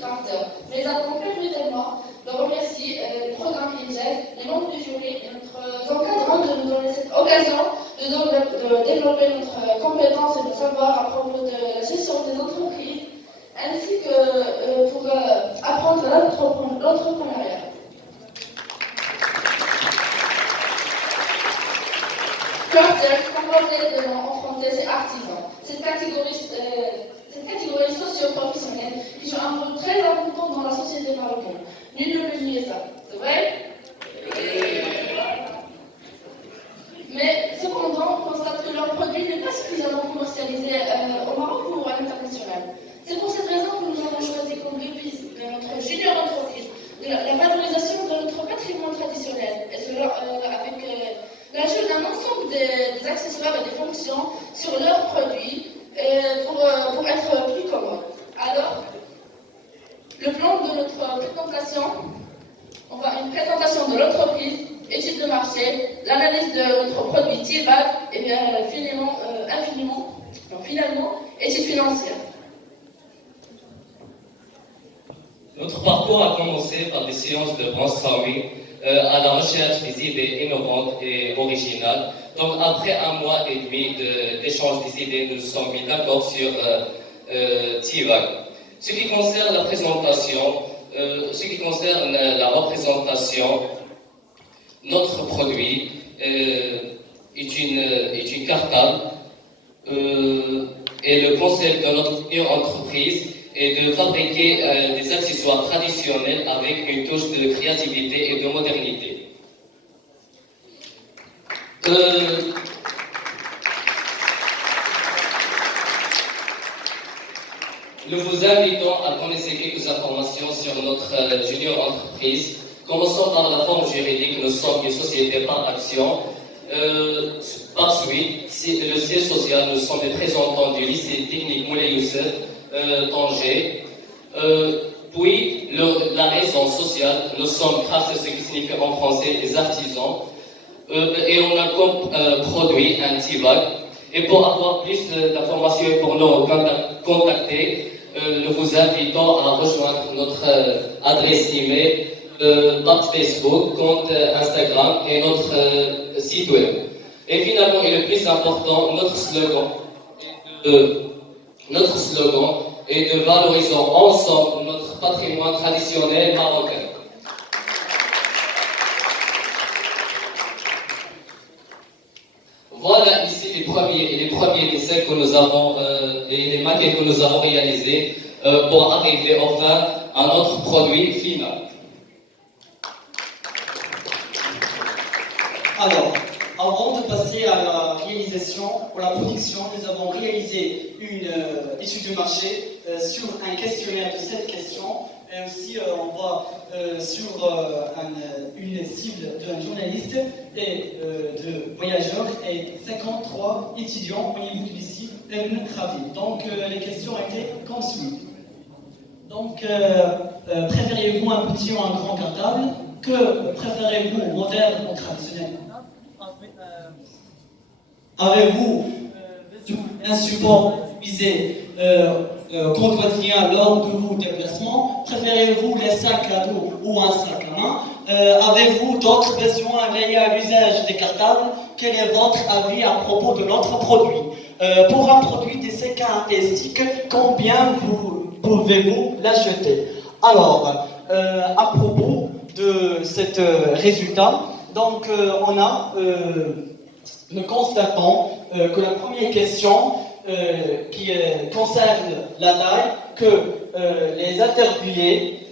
Carter. Mais avant tellement de remercier le programme Climgel, les membres du jury et notre encadrant de nous donner cette occasion de développer notre compétence et de savoir à propos de la gestion des entreprises, ainsi que pour apprendre l'entrepreneuriat. Carter, composé de nom en français, c'est artisan. Cette catégorie socio-professionnelle qui joue un rôle très important dans la société marocaine. Nul ne peut nier ça, c'est vrai? Mais cependant, on constate que leur produit n'est pas suffisamment commercialisé au Maroc ou à l'international. C'est pour cette raison que nous avons choisi comme devise de notre junior entreprise la valorisation de notre patrimoine traditionnel, et cela avec l'ajout d'un ensemble des accessoires et des fonctions sur leurs produits pour être plus commode. Alors, le plan de notre présentation, une présentation de l'entreprise, étude de marché, l'analyse de notre produit T-Bag et bien finalement, étude financière. Notre parcours a commencé par des séances de brainstorming à la recherche des idées innovantes et originales. Donc après un mois et demi d'échange des idées, nous nous sommes mis d'accord sur T-Bag. Ce qui concerne la présentation, la représentation, notre produit est une cartable et le concept de notre entreprise est de fabriquer des accessoires traditionnels avec une touche de créativité et de modernité. Nous vous invitons à connaître quelques informations sur notre junior entreprise. Commençons par la forme juridique. Nous sommes une société par action. Par suite, le siège social, nous sommes des représentants du lycée technique Moulay Youssef d'Angers. Puis, la raison sociale, nous sommes craft, ce qui signifie en français des artisans. Et on a comme produit un T-Bag. Et pour avoir plus d'informations et pour nous contacter, nous vous invitons à rejoindre notre adresse email, page Facebook, compte Instagram et notre site web. Et finalement, et le plus important, notre slogan est de valoriser ensemble notre patrimoine traditionnel marocain. Voilà ici les premiers dessins que nous avons et les maquettes que nous avons réalisées pour arriver enfin à notre produit final. Alors, avant de passer à la réalisation ou la production, nous avons réalisé une étude de marché sur un questionnaire de 7 questions. Et aussi, on va sur une cible d'un journaliste et de voyageurs et 53 étudiants au niveau du lycée Ibn Khalid. Donc, les questions étaient comme suit. Donc, préférez-vous un petit ou un grand cartable? Que préférez-vous, moderne ou traditionnel? Avez-vous un support utilisé quotidien lors de vos déplacements? Préférez-vous les sacs à dos ou un sac à main? Avez-vous d'autres besoins liés à l'usage des cartables? Quel est votre avis à propos de notre produit? Pour un produit de ces caractéristiques, combien pouvez-vous l'acheter? Alors, à propos de cet résultat, donc nous constatons que la première question qui concerne la taille, que les interviewés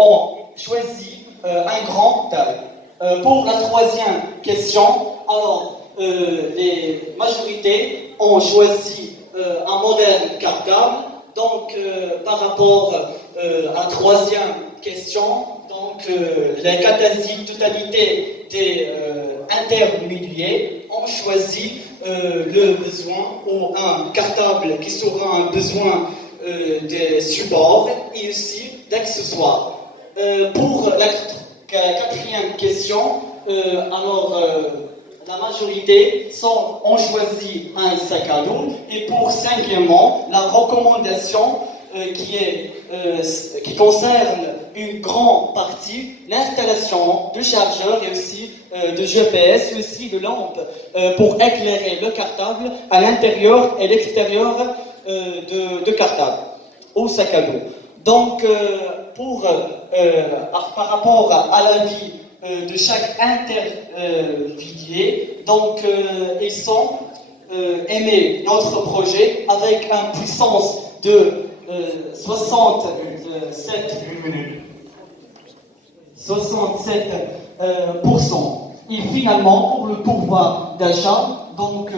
ont choisi un grand taille. Pour la troisième question, alors les majorités ont choisi un modèle cartable. Donc par rapport à la troisième question, donc la quasi-totalité des intermédiaires ont choisi le besoin ou un cartable qui sera un besoin de support et aussi d'accessoires. Pour la quatrième question, la majorité ont choisi un sac à dos. Et pour cinquièmement, la recommandation qui concerne une grande partie l'installation de chargeurs et aussi de GPS, aussi de lampes pour éclairer le cartable à l'intérieur et l'extérieur de cartable au sac à dos. Donc, par rapport à l'avis de chaque interviewé, donc ils ont aimé notre projet avec une puissance de 67%. Et finalement, pour le pouvoir d'achat, donc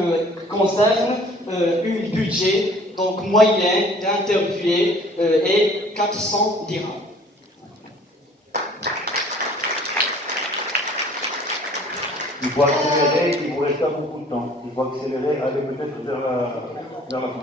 concerne un budget donc moyen d'interviewé est 400 dirhams. Il faut accélérer, il vous reste pas beaucoup de temps. Il faut accélérer, aller peut-être vers la fin.